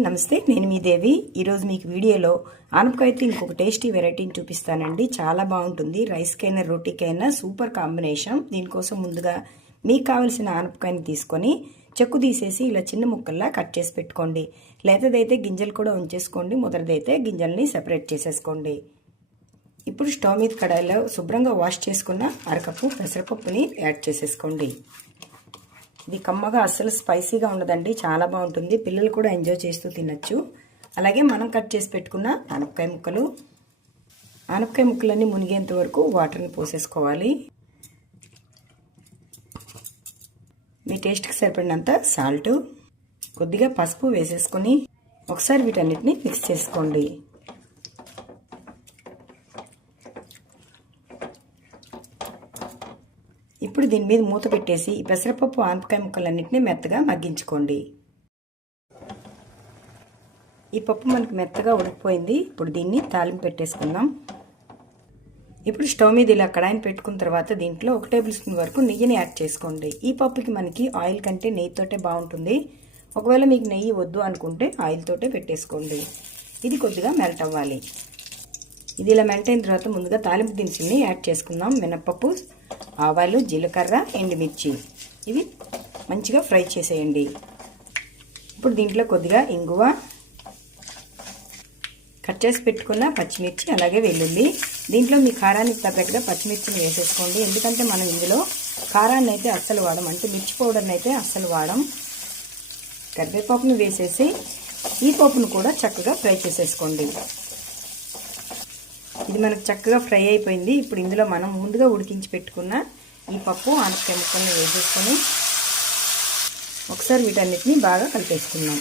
నమస్తే, నేను మీ దేవి. ఈరోజు మీకు వీడియోలో ఆనపకాయతో ఇంకొక టేస్టీ వెరైటీని చూపిస్తానండి. చాలా బాగుంటుంది. రైస్కైనా రోటీకైనా సూపర్ కాంబినేషన్. దీనికోసం ముందుగా మీకు కావలసిన ఆనపకాయని తీసుకొని చెక్కు తీసేసి ఇలా చిన్న ముక్కల్లా కట్ చేసి పెట్టుకోండి. లేతదైతే గింజలు కూడా ఉంచేసుకోండి, ముదరదైతే గింజల్ని సెపరేట్ చేసేసుకోండి. ఇప్పుడు స్టవ్ మీద కడాయిలో శుభ్రంగా వాష్ చేసుకున్న అరకప్పు పెసరపప్పుని యాడ్ చేసేసుకోండి. ఇది కమ్మగా అస్సలు స్పైసీగా ఉండదండి, చాలా బాగుంటుంది. పిల్లలు కూడా ఎంజాయ్ చేస్తూ తినచ్చు. అలాగే మనం కట్ చేసి పెట్టుకున్న ఆనపకాయ ముక్కలన్నీ మునిగేంత వరకు వాటర్ని పోసేసుకోవాలి. మీ టేస్ట్కి సరిపడినంత సాల్ట్, కొద్దిగా పసుపు వేసేసుకొని ఒకసారి వీటన్నిటిని మిక్స్ చేసుకోండి. ఇప్పుడు దీని మీద మూత పెట్టేసి ఈ పెసరపప్పు ఆనపకాయ ముక్కలన్నింటినీ మెత్తగా మగ్గించుకోండి. ఈ పప్పు మనకు మెత్తగా ఉడికిపోయింది. ఇప్పుడు దీన్ని తాలింపు పెట్టేసుకుందాం. ఇప్పుడు స్టవ్ మీద ఇలా కడాయిని పెట్టుకున్న తర్వాత దీంట్లో 1 టేబుల్ స్పూన్ వరకు నెయ్యిని యాడ్ చేసుకోండి. ఈ పప్పుకి మనకి ఆయిల్ కంటే నెయ్యితోటే బాగుంటుంది. ఒకవేళ మీకు నెయ్యి వద్దు అనుకుంటే ఆయిల్ తోటే పెట్టేసుకోండి. ఇది కొద్దిగా మెల్ట్ అవ్వాలి. ఇది ఇలా మెల్ట్ అయిన తర్వాత ముందుగా తాలింపు దినుసుల్ని యాడ్ చేసుకుందాం. మినపప్పు, ఆవాలు, జీలకర్ర, ఎండుమిర్చి ఇవి మంచిగా ఫ్రై చేసేయండి. ఇప్పుడు దీంట్లో కొద్దిగా ఇంగువ, కట్ చేసి పెట్టుకున్న పచ్చిమిర్చి, అలాగే వెల్లుల్లి. దీంట్లో మీ కారానికి తగ్గట్టుగా పచ్చిమిర్చిని వేసేసుకోండి. ఎందుకంటే మనం ఇందులో కారాన్ని అయితే అస్సలు వాడం, అంటే మిర్చి పౌడర్ని అయితే అస్సలు వాడం. కరివేపాకును వేసేసి ఈ పప్పును కూడా చక్కగా ఫ్రై చేసేసుకోండి. ఇది మనకు చక్కగా ఫ్రై అయిపోయింది. ఇప్పుడు ఇందులో మనం ముందుగా ఉడికించి పెట్టుకున్న ఈ పప్పు ఆనపకాయ ముక్కల్ని వేసేసుకొని ఒకసారి వీటన్నిటిని బాగా కలిపేసుకుందాం.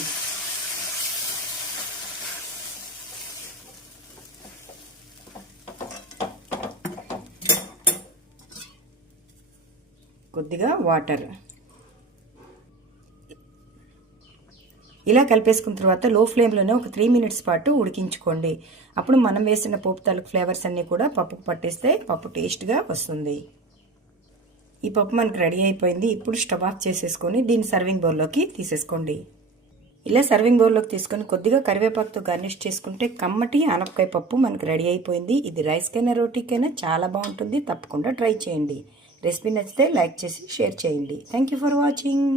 కొద్దిగా వాటర్ ఇలా కలిపేసుకున్న తర్వాత లో ఫ్లేమ్లోనే ఒక 3 మినిట్స్ పాటు ఉడికించుకోండి. అప్పుడు మనం వేసిన పోపు తాలూకు ఫ్లేవర్స్ అన్నీ కూడా పప్పుకు పట్టేస్తే పప్పు టేస్ట్గా వస్తుంది. ఈ పప్పు మనకు రెడీ అయిపోయింది. ఇప్పుడు స్టవ్ ఆఫ్ చేసేసుకొని దీన్ని సర్వింగ్ బౌల్లోకి తీసేసుకోండి. ఇలా సర్వింగ్ బౌల్లోకి తీసుకొని కొద్దిగా కరివేపాకుతో గార్నిష్ చేసుకుంటే కమ్మటి ఆనపకాయ పప్పు మనకు రెడీ అయిపోయింది. ఇది రైస్కైనా రోటీకైనా చాలా బాగుంటుంది. తప్పకుండా ట్రై చేయండి. రెసిపీ నచ్చితే లైక్ చేసి షేర్ చేయండి. Thank you for watching.